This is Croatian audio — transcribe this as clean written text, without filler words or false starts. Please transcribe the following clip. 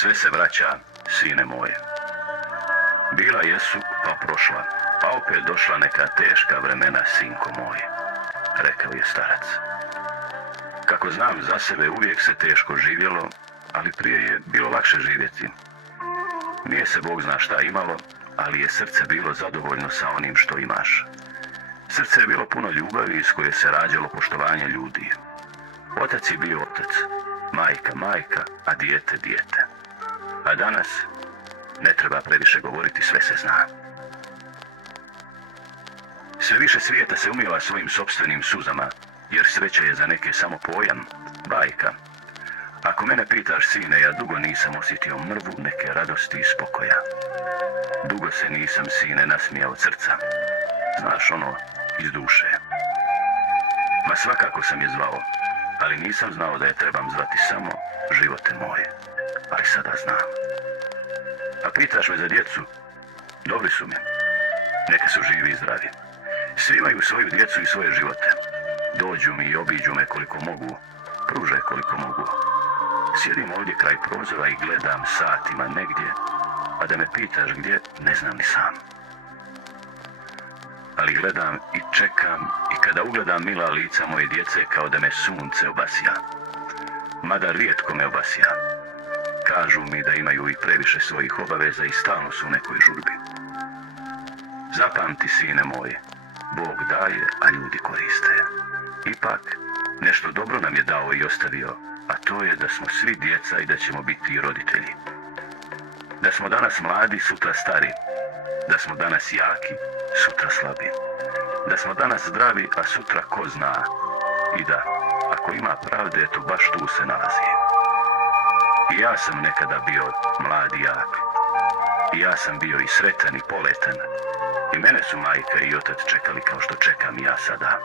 Sve se vraća, sine moje. Bila jesu, pa prošla, a opet došla neka teška vremena, sinko moj, rekao je starac. Kako znam za sebe, uvijek se teško živjelo, ali prije je bilo lakše živjeti. Nije se Bog zna šta imalo, ali je srce bilo zadovoljno sa onim što imaš. Srce je bilo puno ljubavi iz koje se rađalo poštovanje ljudi. Otac je bio otac, majka majka, a dijete dijete. A danas ne treba previše govoriti, sve se zna. Sve više svijeta se umila svojim sopstvenim suzama, jer sreća je za neke samo pojam, bajka. Ako mene pitaš, sine, ja dugo nisam osjetio mrvu neke radosti i spokoja. Dugo se nisam, sine, nasmijao od srca. Znaš, ono, iz duše. Ma svakako sam je zvao, ali nisam znao da je trebam zvati samo živote moje. Ali sada znam. A pitaš me za djecu? Dobri su mi. Neka su živi i zdravi. Svi imaju svoju djecu i svoje živote. Dođu mi i obiđu me koliko mogu, pruže koliko mogu. Sjedim ovdje kraj prozora i gledam satima negdje, a da me pitaš gdje, ne znam ni sam. Ali gledam i čekam i kada ugledam mila lica moje djece kao da me sunce obasja. Mada rijetko me obasja. Kažu mi da imaju i previše svojih obaveza i stalno su u nekoj žurbi. Zapamti, sine moje, Bog daje, a ljudi koriste. Ipak, nešto dobro nam je dao i ostavio, a to je da smo svi djeca i da ćemo biti i roditelji. Da smo danas mladi, sutra stari. Da smo danas jaki, sutra slabi. Da smo danas zdravi, a sutra ko zna. I da, ako ima pravde, eto baš tu se nalazi. I ja sam nekada bio mlad i jak. I ja sam bio i sretan i poletan. I mene su majka i otac čekali kao što čekam ja sada.